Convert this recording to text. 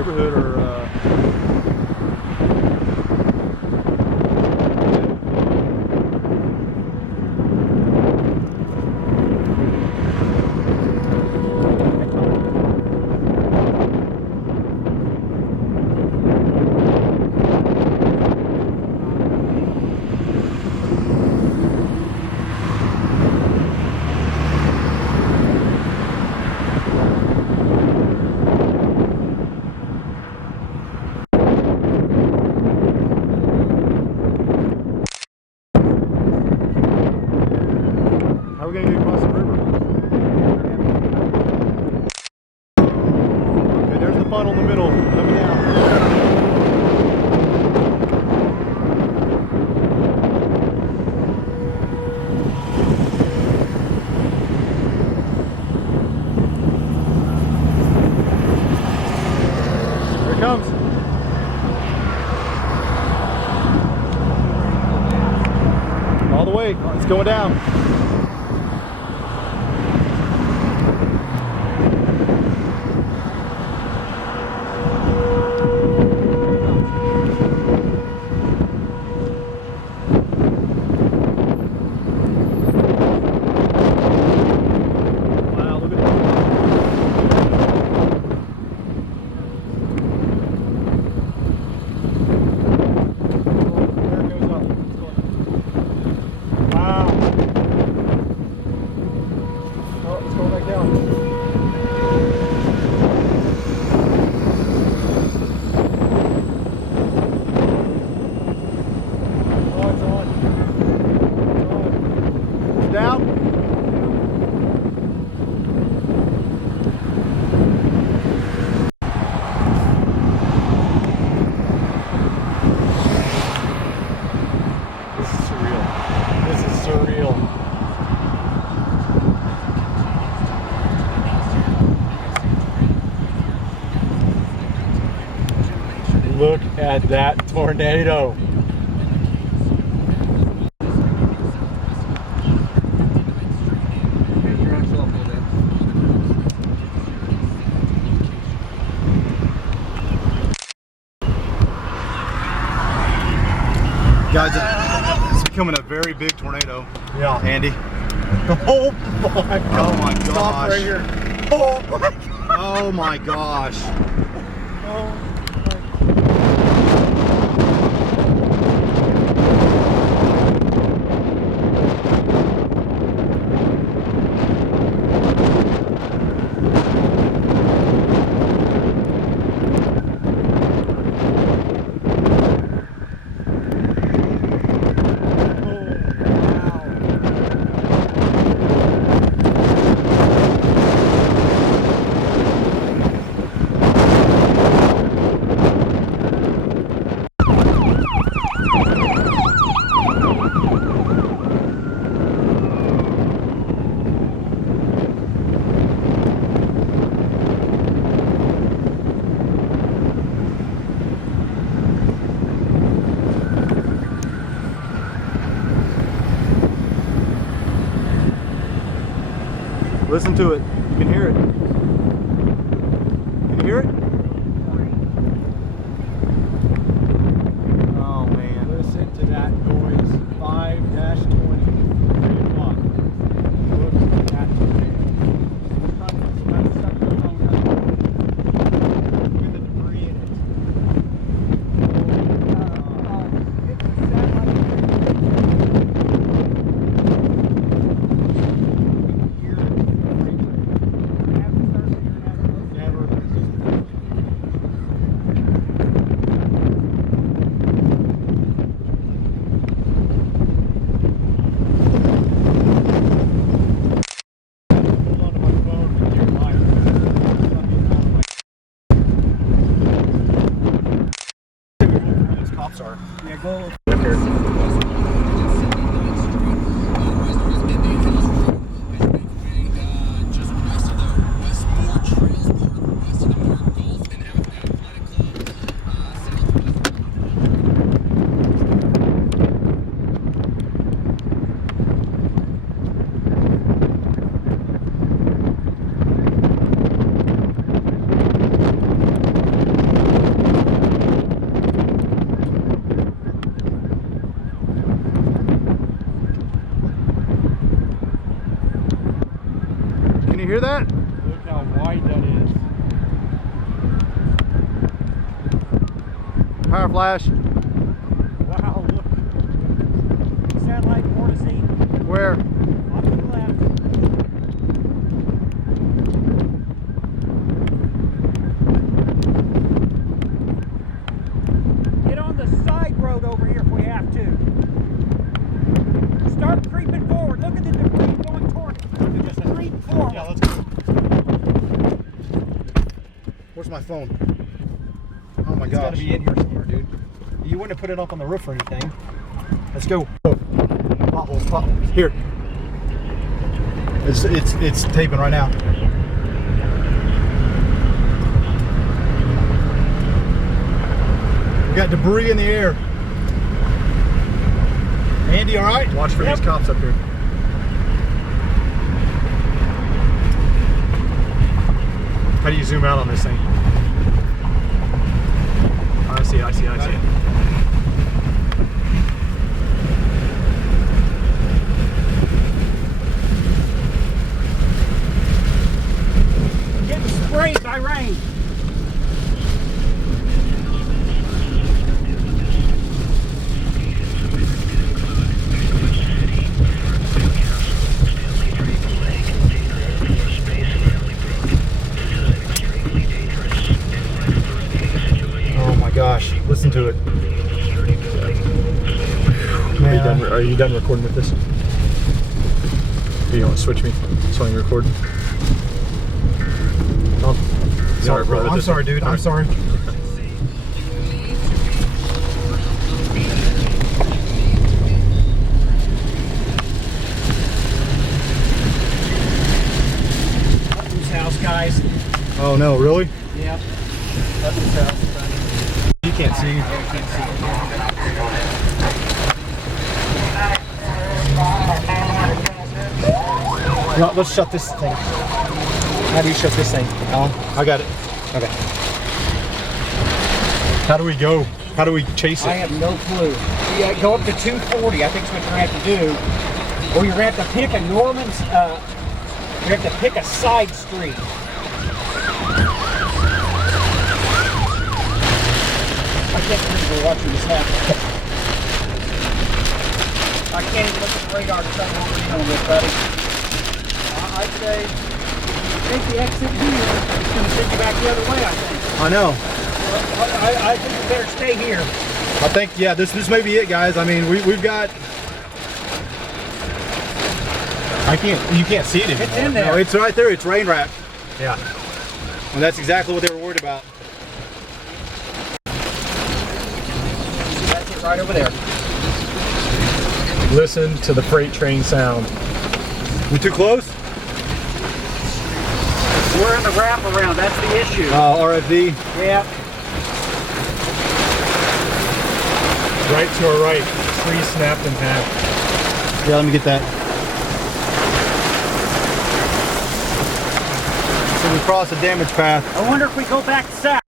neighborhood are how are we going to get across the river? Okay, there's the funnel in the middle coming down. Here it comes. All the way. It's going down. Look at that tornado. Guys, it's becoming a very big tornado. Yeah. Andy. Oh my God. Oh my gosh. Stop right here. Oh my God. Oh my gosh. Oh. Listen to it. You can hear it. Can you hear it? Oh man. Listen to that noise. 5-20. 3 o'clock. Look at that tornado. With the debris in it. Never. hear that? Look how wide that is. Power flash. Wow, look. Satellite vorticity. Where? Off to the left. Get on the side road over here if we have to. Start creeping forward. Look at the debris going toward it. Just creep forward. Yeah, let's go. Where's my phone? Oh my It's gosh. gotta be in here somewhere, dude. You wouldn't have put it up on the roof or anything. Let's go. Potholes, potholes. Here. It's taping right now. We got debris in the air. Andy, all right? Watch for Yep. these cops up here. How do you zoom out on this thing? Oh, I see it, I see it, I see it. Getting sprayed by rain. Oh my gosh, listen to it. Man. Are you done recording with this? Do you want to switch me so I can record? Oh, Sorry, bro. I'm sorry, dude. I'm sorry. Whose house, guys? Oh no, really? Yep. That's his house. You can't see. No, let's shut this thing. How do you shut this thing, Alan? I got it. Okay. How do we go? How do we chase I it? have no clue. Yeah, go up to 240, I think is what you're going to have to do. Or you're going to have to pick a Norman's, you have to pick a side street. I can't believe we're watching this happen. I can't even look at the radar to tell you what we're dealing with, buddy. I'd say, take the exit here. It's going to send you back the other way, I think. I know. I think you better stay here. I think, yeah, this may be it, guys. I mean, we've got. You can't see it anymore. It's in there. No, it's right there. It's rain wrapped, Yeah. and that's exactly what they were worried about. That's it right over there. Listen to the freight train sound. We too close? We're in the wraparound. That's the issue. RFD. Yeah. Right to our right. Tree snapped in half. Yeah, let me get that. So we crossed a damaged path. I wonder if we go back south.